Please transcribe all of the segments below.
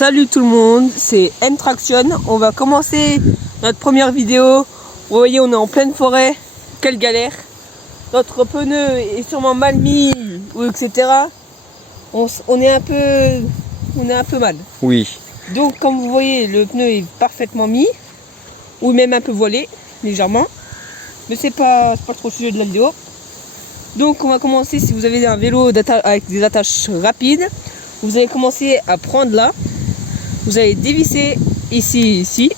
Salut tout le monde, c'est N-Traction. On va commencer notre première vidéo. Vous voyez, on est en pleine forêt. Quelle galère. Notre pneu est sûrement mal mis, ou etc. On est un peu mal. Oui. Donc comme vous voyez, le pneu est parfaitement mis, ou même un peu voilé, légèrement. Mais c'est pas trop le sujet de la vidéo. Donc on va commencer. Si vous avez un vélo avec des attaches rapides, vous allez commencer à prendre là. Vous allez dévisser ici.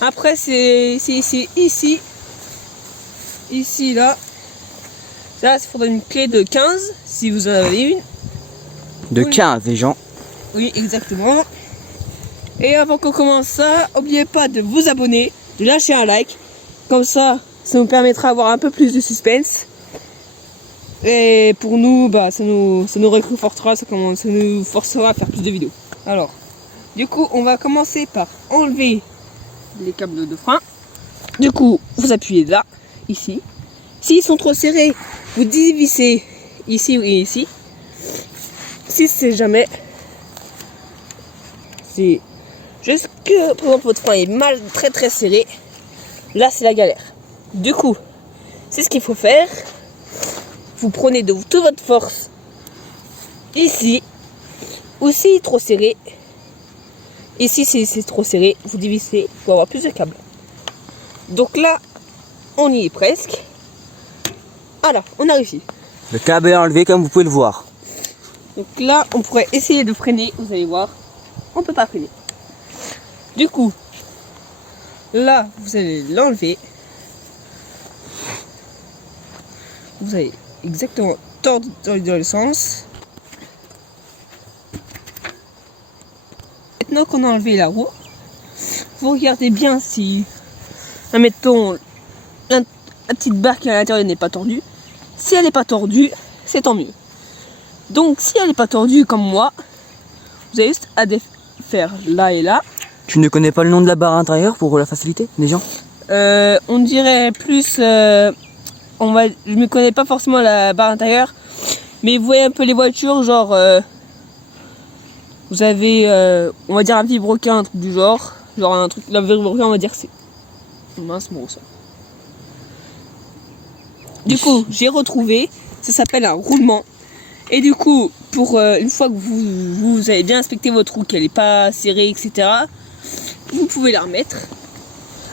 Après c'est ici, là. Là, il faudra une clé de 15 si vous en avez une. De 15, les gens. Oui, exactement. Et avant qu'on commence ça, n'oubliez pas de vous abonner, de lâcher un like. Comme ça nous permettra d'avoir un peu plus de suspense. Et pour nous, ça nous réconfortera, ça nous forcera à faire plus de vidéos. Alors, du coup, on va commencer par enlever les câbles de frein. Du coup, vous appuyez là, ici. S'ils sont trop serrés, vous dévissez ici et ici. Si c'est jamais, c'est juste que, par exemple, votre frein est mal, très serré. Là, c'est la galère. Du coup, c'est ce qu'il faut faire. Vous prenez de toute votre force ici. Ou si trop serré. Ici, c'est trop serré, vous dévissez pour avoir plus de câbles. Donc là, on y est presque. Voilà, on a réussi. Le câble est enlevé comme vous pouvez le voir. Donc là, on pourrait essayer de freiner, vous allez voir. On peut pas freiner. Du coup, là, vous allez l'enlever. Vous allez exactement tordre dans le sens. Maintenant qu'on a enlevé la roue, vous regardez bien si, admettons, la petite barre qui est à l'intérieur n'est pas tordue. Si elle n'est pas tordue, c'est tant mieux. Donc si elle n'est pas tordue comme moi, vous avez juste à faire là et là. Tu ne connais pas le nom de la barre intérieure pour la facilité des gens? On dirait plus, je ne connais pas forcément la barre intérieure, mais vous voyez un peu les voitures, genre, vous avez, on va dire un vilebrequin, un truc du genre un truc, la vilebrequin, on va dire que c'est mince mot ça. Du coup, j'ai retrouvé, ça s'appelle un roulement. Et du coup, pour une fois que vous avez bien inspecté votre roue, qu'elle n'est pas serrée, etc., vous pouvez la remettre.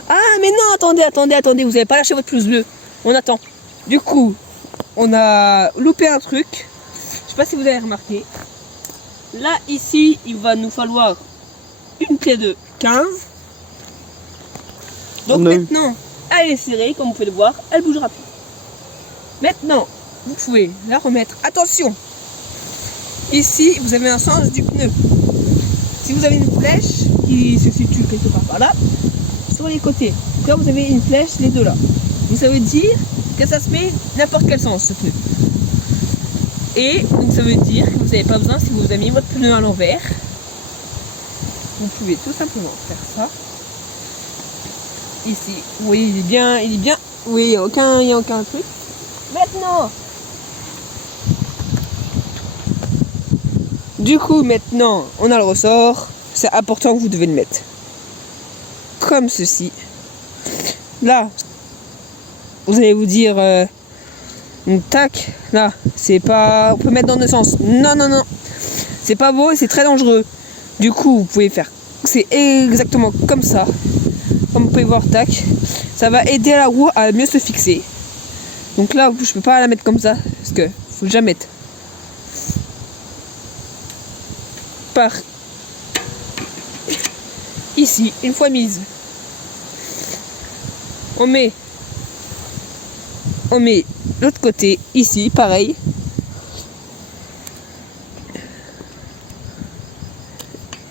Ah, mais non, attendez, vous n'avez pas lâché votre pouce bleu. On attend. Du coup, on a loupé un truc. Je sais pas si vous avez remarqué. Là, ici, il va nous falloir une clé de 15. Donc maintenant, elle est serrée, comme vous pouvez le voir, elle bougera plus. Maintenant, vous pouvez la remettre. Attention! Ici, vous avez un sens du pneu. Si vous avez une flèche qui se situe quelque part par là, sur les côtés, là vous avez une flèche, les deux là. Donc ça veut dire que ça se met n'importe quel sens, ce pneu. Et donc ça veut dire que vous n'avez pas besoin, si vous avez mis votre pneu à l'envers, vous pouvez tout simplement faire ça. Ici, vous voyez, il est bien, oui, il n'y a aucun truc. Maintenant, du coup, maintenant, on a le ressort. C'est important que vous devez le mettre comme ceci. Là, vous allez vous dire, tac, là, c'est pas, on peut mettre dans deux sens. Non, c'est pas beau et c'est très dangereux. Du coup, vous pouvez faire, c'est exactement comme ça. Comme vous pouvez voir, tac, ça va aider la roue à mieux se fixer. Donc là, je peux pas la mettre comme ça parce que faut déjà mettre par ici. Une fois mise, on met l'autre côté ici, pareil.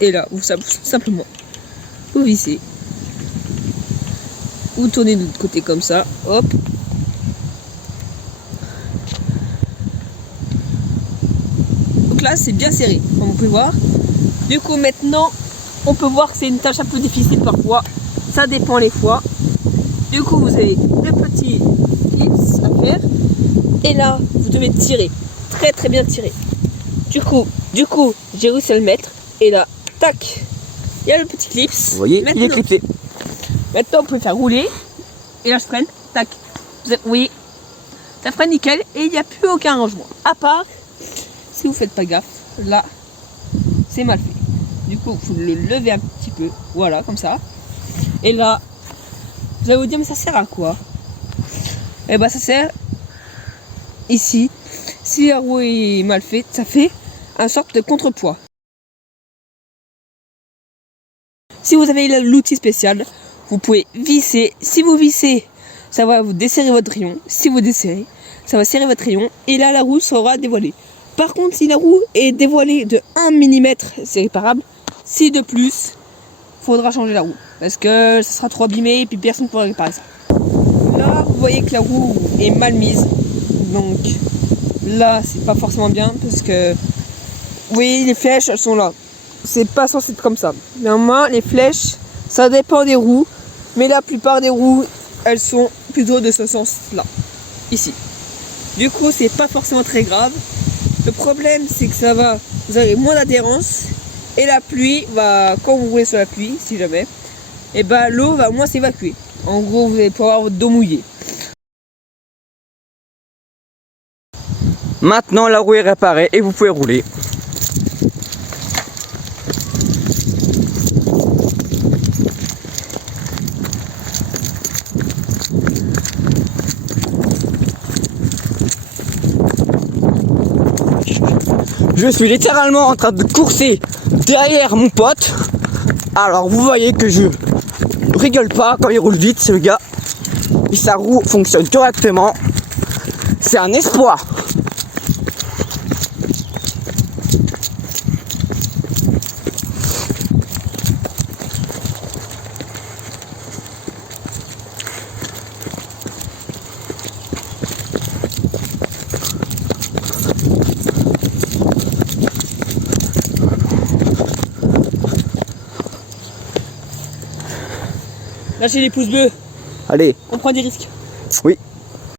Et là, simplement vous vissez. Vous tournez de l'autre côté comme ça, hop. Donc là, c'est bien serré, comme vous pouvez voir. Du coup, maintenant, on peut voir que c'est une tâche un peu difficile parfois. Ça dépend les fois. Du coup, vous avez le petit clips à faire. Et là, vous devez tirer. Très bien tirer. Du coup, j'ai réussi à le mettre. Et là, tac, il y a le petit clips. Vous voyez, il est Maintenant, clipsé. Maintenant, on peut faire rouler. Et là, je freine. Tac. Oui, ça freine nickel. Et il n'y a plus aucun rangement. À part, si vous faites pas gaffe, là, c'est mal fait. Du coup, vous le levez un petit peu. Voilà, comme ça. Et là, vous allez vous dire, mais ça sert à quoi? Eh ben, ça sert ici. Si la roue est mal faite, ça fait un sorte de contrepoids. Si vous avez l'outil spécial, vous pouvez visser. Si vous vissez, ça va vous desserrer votre rayon. Si vous desserrez, ça va serrer votre rayon. Et là, la roue sera dévoilée. Par contre, si la roue est dévoilée de 1 mm, c'est réparable. Si de plus, faudra changer la roue. Parce que ça sera trop abîmé et puis personne ne pourra réparer ça. Là, vous voyez que la roue est mal mise. Donc là, c'est pas forcément bien parce que, oui, les flèches, elles sont là. C'est pas censé être comme ça. Néanmoins, les flèches, ça dépend des roues. Mais la plupart des roues, elles sont plutôt de ce sens-là. Ici. Du coup, c'est pas forcément très grave. Le problème, c'est que ça va, vous avez moins d'adhérence. Et la pluie va, quand vous roulez sur la pluie, si jamais, et ben l'eau va moins s'évacuer. En gros, vous allez pouvoir avoir votre dos mouillé. Maintenant, la roue est réparée et vous pouvez rouler. Je suis littéralement en train de courser derrière mon pote. Alors vous voyez que je rigole pas quand il roule vite, ce gars. Et sa roue fonctionne correctement. C'est un espoir. Lâchez les pouces bleus, Allez, on prend des risques. oui.